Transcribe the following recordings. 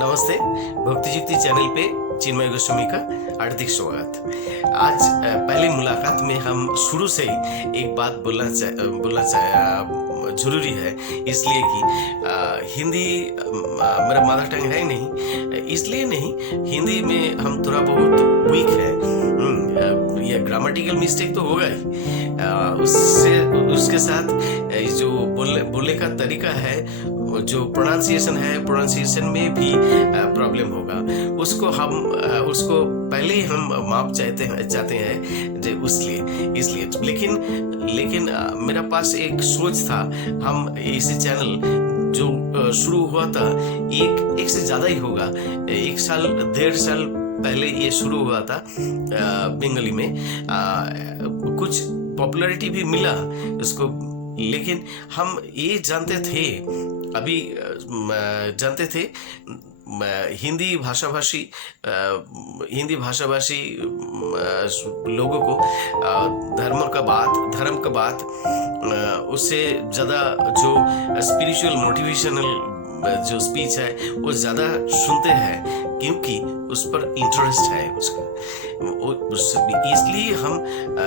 नमस्ते। भक्तिजीप्ति चैनल पे चिन्मय गोस्वामी का हार्दिक स्वागत। आज पहली मुलाकात में हम शुरू से ही एक बात बोलना जरूरी है, इसलिए कि हिंदी मेरा मदर टंग है नहीं, इसलिए नहीं, हिंदी में हम थोड़ा बहुत वीक है। ये ग्रामेटिकल मिस्टेक तो होगा ही, उसके साथ जो बोलने का तरीका है, जो प्रोनाउंसिएशन में भी प्रॉब्लम होगा। उसको पहले ही हम माफ चाहते हैं जो इसलिए लेकिन मेरा पास एक सोच था। हम इसी चैनल जो शुरू हुआ था एक से ज़्यादा ही होगा, 1.5 साल पहले ये शुरू हुआ था बंगाली में। कुछ पॉपुलैरिटी भी मिला उसको, लेकिन हम ये जानते थे हिंदी भाषाभाषी लोगों को धर्म का बात उससे ज़्यादा जो स्पिरिचुअल मोटिवेशनल जो स्पीच है वो ज़्यादा सुनते हैं, क्योंकि उस पर इंटरेस्ट है उसका। इसलिए हम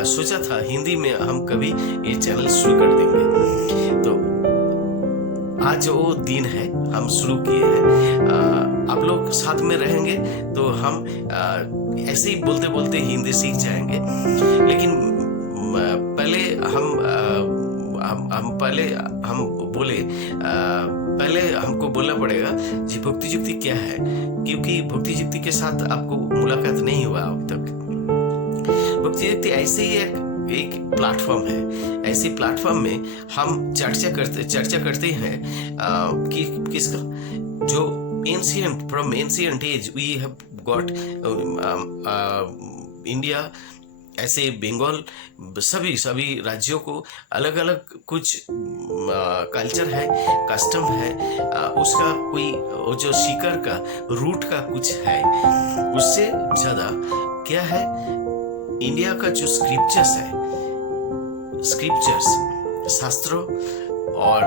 सोचा था हिंदी में हम कभी ये चैनल शुरू कर देंगे। तो आज वो दिन है, हम शुरू किए हैं। आप लोग साथ में रहेंगे तो हम ऐसे ही बोलते बोलते हिंदी सीख जाएंगे। लेकिन पहले हमको बोलना पड़ेगा जी भक्तिजीप्ति क्या है, क्योंकि भक्तिजीप्ति के साथ आपको मुलाकात नहीं हुआ अब तक। भक्तिजीप्ति ऐसे ही एक प्लेटफॉर्म है। ऐसे प्लेटफॉर्म में हम चर्चा करते हैं कि किसका जो from ancient age we have got India, ऐसे बंगाल, सभी राज्यों को अलग अलग कुछ कल्चर है, कस्टम है, उसका कोई जो सीकर का रूट का कुछ है। उससे ज़्यादा क्या है, इंडिया का जो स्क्रिप्चर्स शास्त्रों और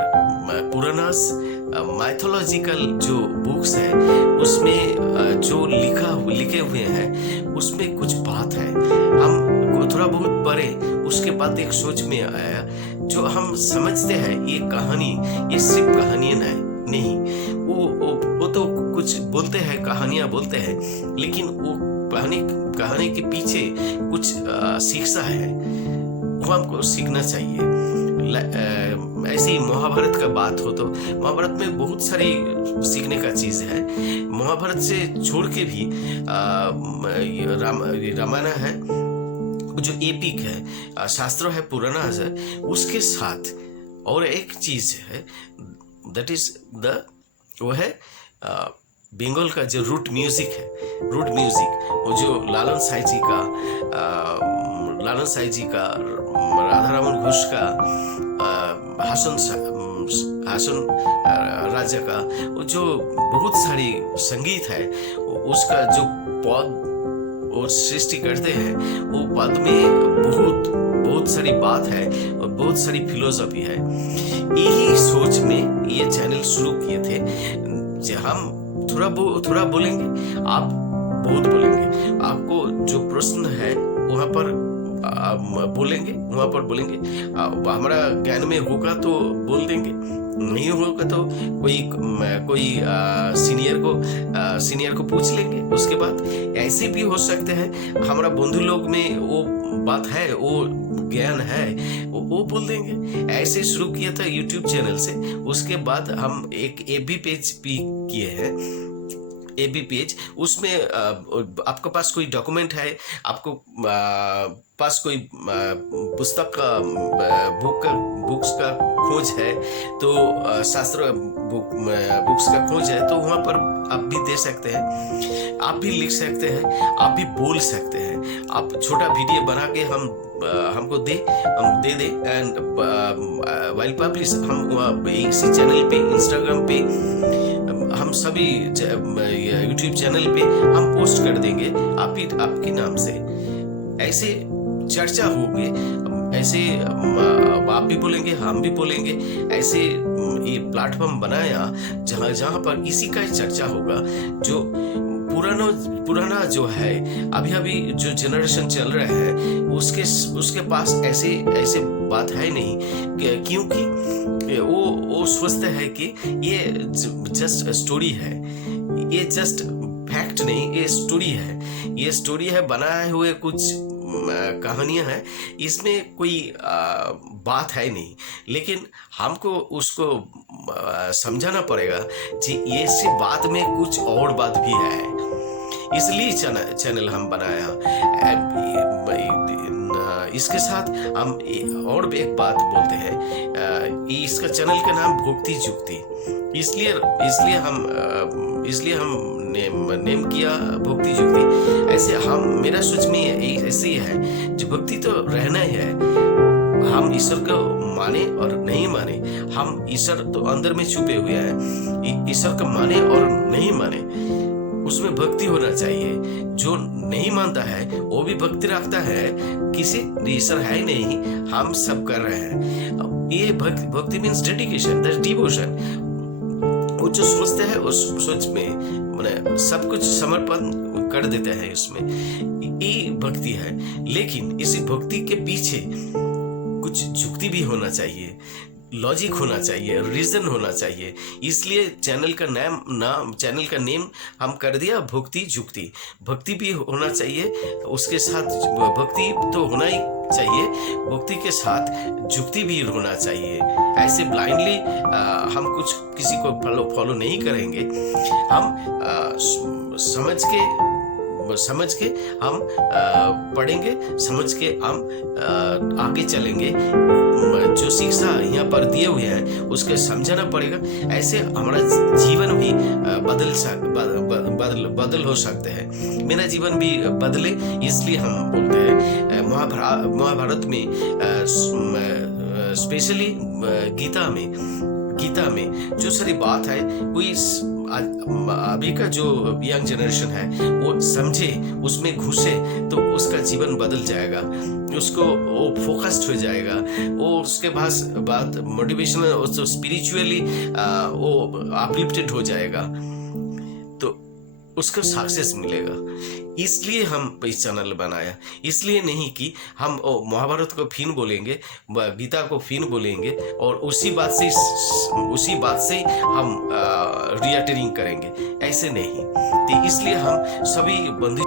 पुराणास माइथोलॉजिकल जो बुक्स है, उसमें जो लिखे हुए हैं उसमें कुछ बात है। हम थोड़ा बहुत पढ़े, उसके बाद एक सोच में आया, जो हम समझते हैं ये कहानी, ये सिर्फ कहानी नहीं, वो तो कुछ बोलते हैं, कहानियां बोलते हैं, लेकिन वो कहानी के पीछे कुछ शिक्षा है, वो हमको सीखना चाहिए। ऐसे ही महाभारत का बात हो तो महाभारत में बहुत सारी सीखने का चीज है। महाभारत से छोड़ के भी रामायण है, जो एपिक है, शास्त्र है, पुराण है, उसके साथ और एक चीज है, दैट इज वो है बंगाल का जो रूट म्यूजिक है। वो जो लालन साई जी का राधा रमन घोष का, हासन राजा का, वो जो बहुत सारी संगीत है, उसका जो पद और सृष्टि करते हैं, वो पद में बहुत सारी बात है और बहुत सारी फिलोसफी है। यही सोच में ये चैनल शुरू किए थे। हम थोड़ा बोलेंगे, आप बहुत बोलेंगे। आपको जो प्रश्न है वहाँ पर बोलेंगे। हमारा ज्ञान में होगा तो बोल देंगे, नहीं होगा तो कोई सीनियर को पूछ लेंगे। उसके बाद ऐसे भी हो सकते हैं हमारा बंधु लोग में वो बात है, वो ज्ञान है, वो बोल देंगे। ऐसे शुरू किया था यूट्यूब चैनल से। उसके बाद हम एक एबी पेज भी किए हैं। एबी पेज, उसमें आपके पास कोई डॉक्यूमेंट है, आपको पास कोई पुस्तक का बुक्स का खोज है, तो शास्त्र बुक्स का खोज है, तो वहाँ पर आप भी दे सकते हैं, आप भी लिख सकते हैं, आप भी बोल सकते हैं। आप छोटा वीडियो बना के हमको हम दे दे, एंड वाइल पब्लिश हम इसी चैनल पे, इंस्टाग्राम पे, हम सभी यूट्यूब चैनल पे हम पोस्ट कर देंगे आपके नाम से। ऐसे चर्चा होगी, ऐसे आप भी बोलेंगे, हम भी बोलेंगे, ऐसे ये प्लेटफॉर्म बनाया जहाँ जहाँ पर इसी का चर्चा होगा। जो पुराना पुराना जो है, अभी अभी जो जनरेशन चल रहा है, उसके पास ऐसे ऐसे बात है नहीं, क्योंकि वो सोचते हैं कि ये जस्ट स्टोरी है, ये जस्ट फैक्ट नहीं, ये स्टोरी है, ये स्टोरी है, बनाए हुए कुछ कहानियां हैं, इसमें कोई बात है नहीं। लेकिन हमको उसको समझाना पड़ेगा कि ये सिर्फ बात में कुछ और बात भी है, इसलिए चैनल हम बनाया। इसके साथ हम और भी एक बात बोलते हैं, इसका चैनल का नाम भक्ति जुक्ति, इसलिए हम नेम किया भक्ति जुक्ति। ऐसे मेरा सोच में ऐसे ही है, जो भक्ति तो रहना ही है, हम ईश्वर को माने और नहीं माने, हम ईश्वर तो अंदर में छुपे हुए हैं, ईश्वर को माने और नहीं माने, उसमें भक्ति होना चाहिए। जो नहीं मानता है वो भी भक्ति रखता है, किसी ईश्वर है नहीं, हम सब कर रहे हैं। ये भक्ति मीन्स डेडिकेशन, दैट्स डिवोशन। वो जो सोचते हैं उस सोच में सब कुछ समर्पण कर देते हैं, उसमें ये भक्ति है। लेकिन इसी भक्ति के पीछे कुछ जुक्ति भी होना चाहिए, लॉजिक होना चाहिए, रीजन होना चाहिए। इसलिए चैनल का नेम हम कर दिया भक्ति जुक्ति। भक्ति भी होना चाहिए, उसके साथ भक्ति तो होना ही चाहिए, भक्ति के साथ जुक्ति भी होना चाहिए। ऐसे ब्लाइंडली हम कुछ किसी को फॉलो नहीं करेंगे, हम समझ के हम पढ़ेंगे, समझ के हम आगे चलेंगे। जो शिक्षा यहाँ पर दिए हुए हैं उसके समझाना पड़ेगा। ऐसे हमारा जीवन भी बदल हो सकते हैं। मेरा जीवन भी बदले, इसलिए हम बोलते हैं महाभारत में, स्पेशली गीता में जो सारी बात है, कोई अभी का जो यंग जनरेशन है वो समझे, उसमें घुसे, तो उसका जीवन बदल जाएगा, उसको वो फोकस्ड हो जाएगा, वो उसके बाद मोटिवेशनल, स्पिरिचुअली वो अपलिफ्टेड हो जाएगा, तो उसको सक्सेस मिलेगा। इसलिए हम इस चैनल बनाया, इसलिए नहीं कि हम महाभारत को फिर बोलेंगे, गीता को फिर बोलेंगे और उसी बात से हम रिएक्टिंग करेंगे, ऐसे नहीं। तो इसलिए हम सभी बंधु